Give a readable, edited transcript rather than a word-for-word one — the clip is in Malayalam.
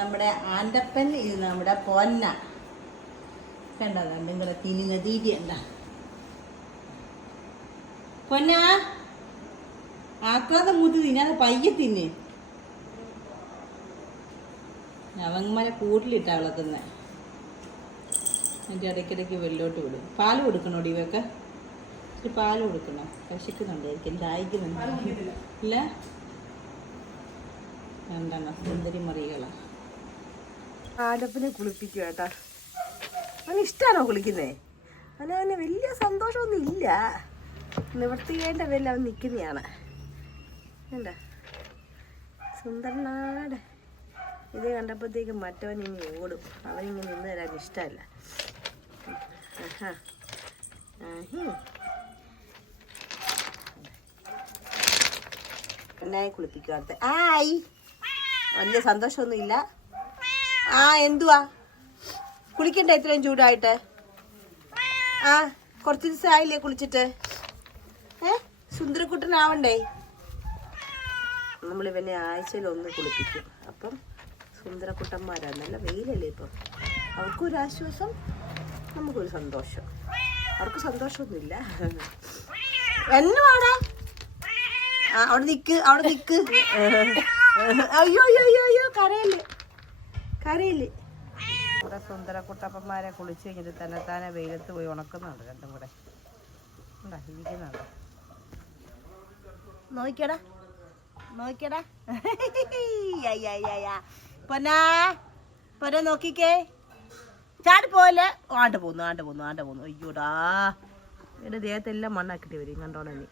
നമ്മുടെ ആൻ്റപ്പൻ, ഇത് നമ്മുടെ പൊന്ന. കണ്ടോ രണ്ടും കൂടെ തിന്നുന്ന തീറ്റി എന്താ പൊന്ന. ആക്കാതെ മൂത്ത് തിന്നാതെ പയ്യെ തിന്ന്. അവന്മാരെ കൂട്ടിലിട്ടാ വളർത്തുന്ന. അതിൻ്റെ ഇടയ്ക്കിടയ്ക്ക് വെള്ളോട്ട് വിടും. പാല് കൊടുക്കണോടി ഇവയൊക്കെ? ഒരു പാല് കൊടുക്കണം. വിശക്കുന്നുണ്ടായിരിക്കും, ദാഹിക്കുന്നുണ്ട് ഇല്ല. എന്താണ് സുന്ദരി മറികളാ. ആൻ്റപ്പനെ കുളിപ്പിക്കുക കേട്ടാ. അവന് ഇഷ്ടമാണോ കുളിക്കുന്നേ? അവന് വലിയ സന്തോഷമൊന്നും ഇല്ല. നിവർത്തിയേണ്ട പേരിൽ അവൻ നിൽക്കുന്നതാണ്. എന്താ സുന്ദരനാട്. ഇത് കണ്ടപ്പോഴത്തേക്കും മറ്റവൻ ഇനി ഓടും. അവനിങ്ങനെ നിന്ന് തരാൻ ഇഷ്ടമല്ല. പെണ്ണായി കുളിപ്പിക്കാത്ത ആയി വലിയ സന്തോഷമൊന്നും ഇല്ല. എന്തുവാ കുളിക്കണ്ടേ ഇത്രയും ചൂടായിട്ട്? കുറച്ച് ദിവസമായില്ലേ കുളിച്ചിട്ട്? സുന്ദരക്കുട്ടനാവണ്ടേ? നമ്മളിവനെ ആഴ്ചയിൽ ഒന്ന് കുളിപ്പിക്കും. അപ്പം സുന്ദരക്കുട്ടന്മാരാ. നല്ല വെയിലല്ലേ ഇപ്പം. അവർക്കൊരാശ്വാസം, നമുക്കൊരു സന്തോഷം. അവർക്ക് സന്തോഷമൊന്നുമില്ല. എന്നുവാടാ അവിടെ നിക്ക്, അവിടെ നിക്ക്. അയ്യോ അയ്യോ അയ്യോ അയ്യോ കരയില്ലേ, കരയില്ലേ. ഇവിടെ സുന്ദരക്കുട്ടപ്പന്മാരെ കുളിച്ച് കഴിഞ്ഞിട്ട് തന്നെത്താനെ വെയിലത്ത് പോയി ഉണക്കുന്നുണ്ട്. രണ്ടും കൂടെ ഇരിക്കുന്നുണ്ട്. നോക്കിക്കടാ, നോക്കിക്കടാ. പൊന്നാ പൊന്ന നോക്കിക്കേ. ചാടിപ്പോലെ. ആണ്ട് പോന്നു, ആണ്ട് പോന്നു, ആണ്ട് പോന്നു. അയ്യോടാ, എൻ്റെ ദേഹത്തെല്ലാം മണ്ണാക്കിട്ട് വരും. കണ്ടോളെ നീ.